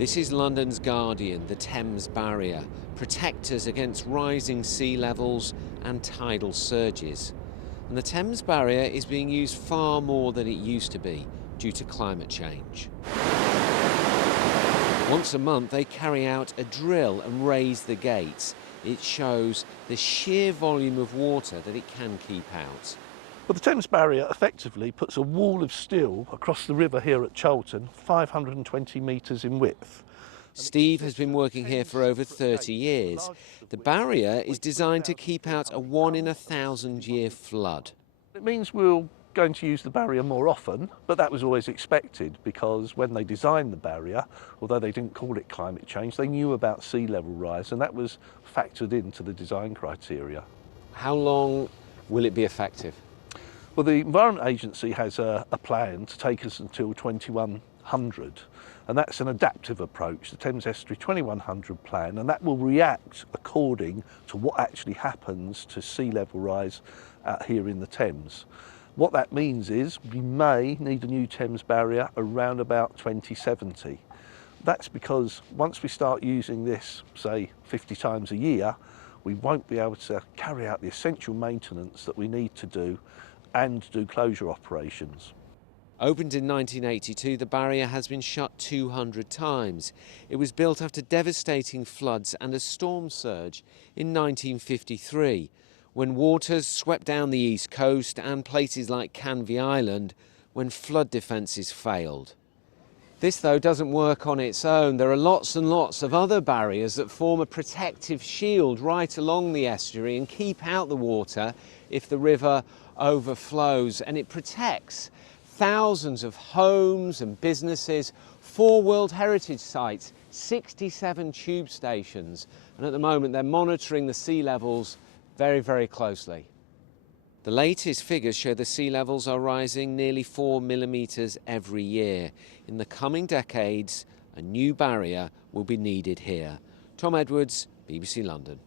This is London's guardian, the Thames Barrier, protect us against rising sea levels and tidal surges. And the Thames Barrier is being used far more than it used to be due to climate change. Once a month they carry out a drill and raise the gates. It shows the sheer volume of water that it can keep out. Well, the Thames Barrier effectively puts a wall of steel across the river here at Cholton, 520 metres in width. Steve has been working here for over 30 years. The barrier is designed to keep out a 1 in 1,000 year flood. It means we're going to use the barrier more often, but that was always expected because when they designed the barrier, although they didn't call it climate change, they knew about sea level rise, and that was factored into the design criteria. How long will it be effective? Well, the Environment Agency has a plan to take us until 2100, and that's an adaptive approach, the Thames Estuary 2100 plan, and that will react according to what actually happens to sea level rise out here in the Thames. What that means is we may need a new Thames Barrier around about 2070. That's because once we start using this, say, 50 times a year, we won't be able to carry out the essential maintenance that we need to do and do closure operations. Opened in 1982, the barrier has been shut 200 times. It was built after devastating floods and a storm surge in 1953, when waters swept down the east coast and places like Canvey Island when flood defences failed. This, though, doesn't work on its own. There are lots and lots of other barriers that form a protective shield right along the estuary and keep out the water if the river overflows, and it protects thousands of homes and businesses, 4 World Heritage sites, 67 tube stations, and at the moment they're monitoring the sea levels very, very closely. The latest figures show the sea levels are rising nearly 4 millimetres every year. In the coming decades, a new barrier will be needed here. Tom Edwards, BBC London.